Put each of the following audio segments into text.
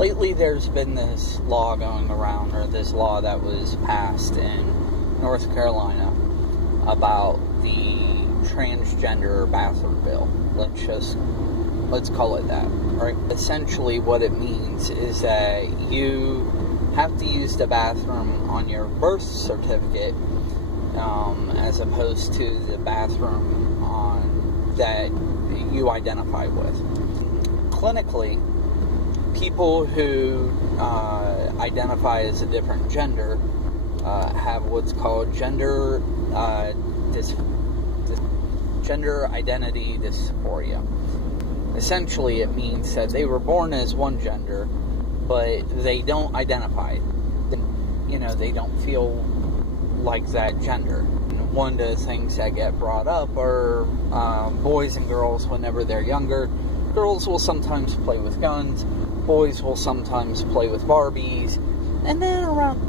lately there's been this law going around, or this law that was passed in North Carolina about the transgender bathroom bill. Let's call it that, right? Essentially what it means is that you have to use the bathroom on your birth certificate as opposed to the bathroom that you identify with. Clinically, people who identify as a different gender have what's called gender identity dysphoria. Essentially, it means that they were born as one gender, but they don't identify. They don't feel like that gender. One of the things that get brought up are boys and girls whenever they're younger. Girls will sometimes play with guns, boys will sometimes play with Barbies, and then around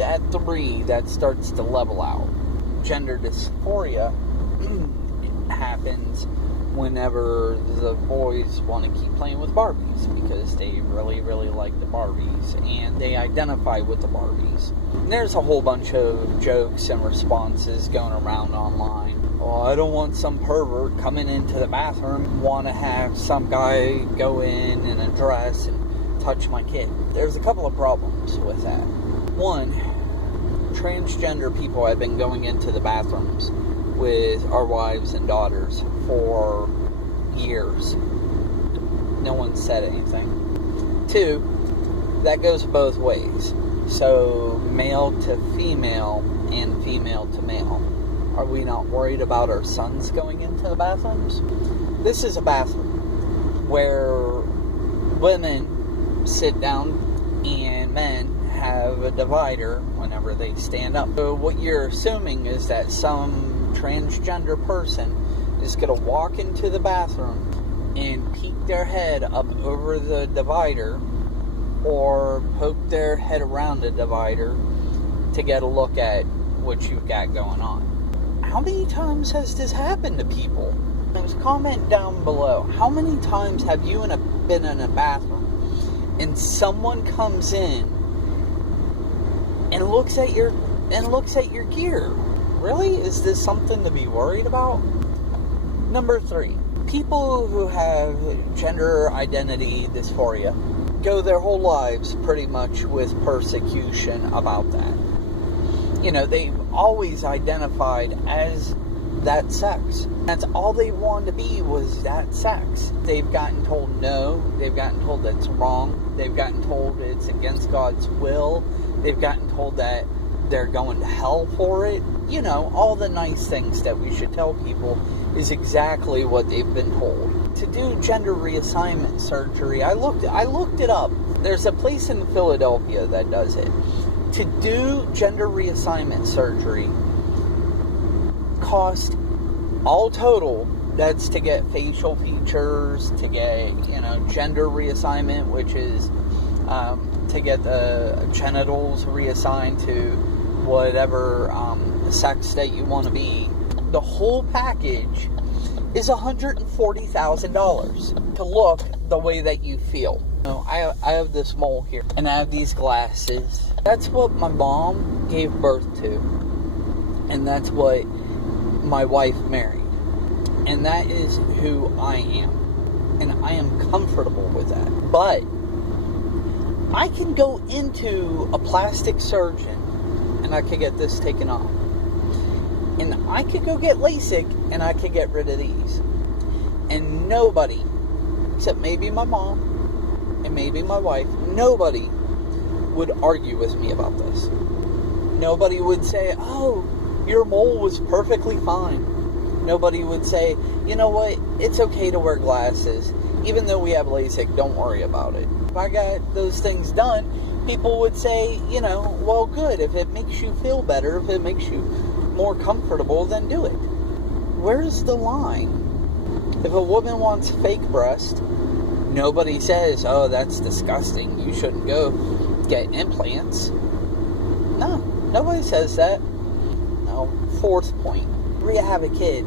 at 3, that starts to level out. Gender dysphoria happens whenever the boys want to keep playing with Barbies because they really, really like the Barbies and they identify with the Barbies. And there's a whole bunch of jokes and responses going around online. Oh, I don't want some pervert coming into the bathroom, want to have some guy go in a dress and touch my kid. There's a couple of problems with that. One, transgender people have been going into the bathrooms with our wives and daughters for years. No one said anything. 2, that goes both ways. So male to female and female to male. Are we not worried about our sons going into the bathrooms? This is a bathroom where women sit down and men have a divider whenever they stand up. So what you're assuming is that some transgender person is going to walk into the bathroom and peek their head up over the divider or poke their head around the divider to get a look at what you've got going on. How many times has this happened to people? Comment down below. How many times have you been in a bathroom and someone comes in and looks at your gear? Really? Is this something to be worried about? Number 3, people who have gender identity dysphoria go their whole lives pretty much with persecution about that. They've always identified as that sex. That's all they wanted to be, was that sex. They've gotten told no. They've gotten told that's wrong. They've gotten told it's against God's will. They've gotten told that they're going to hell for it. All the nice things that we should tell people is exactly what they've been told. To do gender reassignment surgery, I looked it up. There's a place in Philadelphia that does it. To do gender reassignment surgery cost all total, that's to get facial features, to get, gender reassignment, which is to get the genitals reassigned to whatever sex that you want to be. The whole package is $140,000 to look the way that you feel. I have this mole here, and I have these glasses. That's what my mom gave birth to, and that's what my wife married, and that is who I am, and I am comfortable with that. But I can go into a plastic surgeon, and I could get this taken off, and I could go get LASIK, and I could get rid of these, and nobody, except maybe my mom, and maybe my wife, nobody would argue with me about this. Nobody would say, oh, your mole was perfectly fine. Nobody would say, you know what, it's okay to wear glasses. Even though we have LASIK, don't worry about it. If I got those things done, people would say, well, good. If it makes you feel better, if it makes you more comfortable, then do it. Where's the line? If a woman wants fake breast, nobody says, oh, that's disgusting. You shouldn't go get implants. No, nobody says that. No. 4th point. Whenever you have a kid,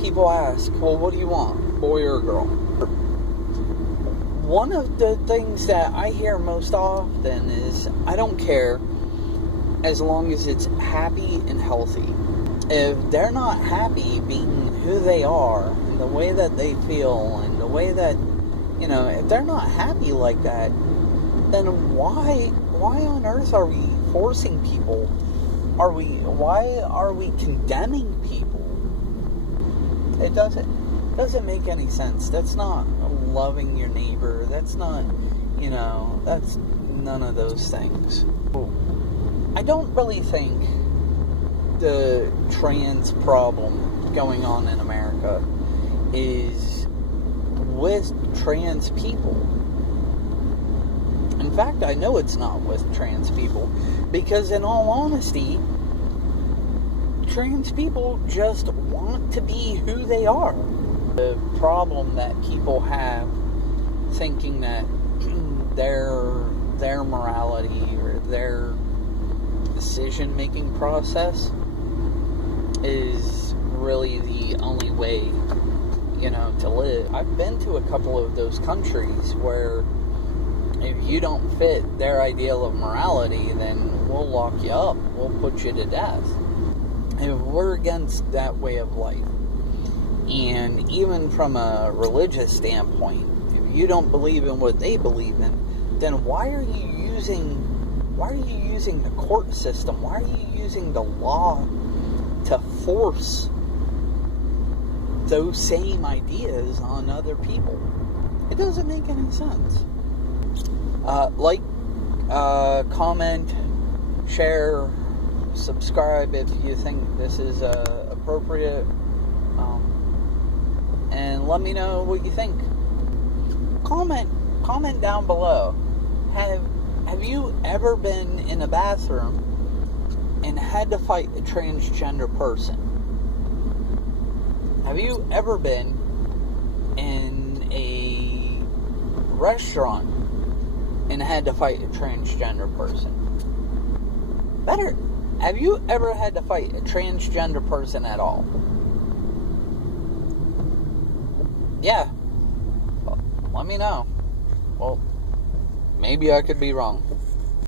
people ask, well, what do you want? Boy or girl? one of the things that I hear most often is, I don't care as long as it's happy and healthy. If they're not happy being who they are, and the way that they feel, and the way that, if they're not happy like that, then why on earth are we forcing people? Why are we condemning people? It doesn't make any sense. That's not loving your neighbor. That's not, that's none of those things. I don't really think the trans problem going on in America is with trans people. In fact, I know it's not with trans people, because in all honesty, trans people just want to be who they are. The problem that people have thinking that their morality or their decision-making process is really the only way, to live. I've been to a couple of those countries where if you don't fit their ideal of morality, then we'll lock you up. We'll put you to death. If we're against that way of life, and even from a religious standpoint, if you don't believe in what they believe in, then why are you using the court system? Why are you using the law to force those same ideas on other people? It doesn't make any sense. Comment, share, subscribe if you think this is appropriate, and let me know what you think. Comment down below. Have you ever been in a bathroom and had to fight a transgender person? Have you ever been in a restaurant and had to fight a transgender person? Better, have you ever had to fight a transgender person at all? Yeah. Well, let me know. Well, maybe I could be wrong.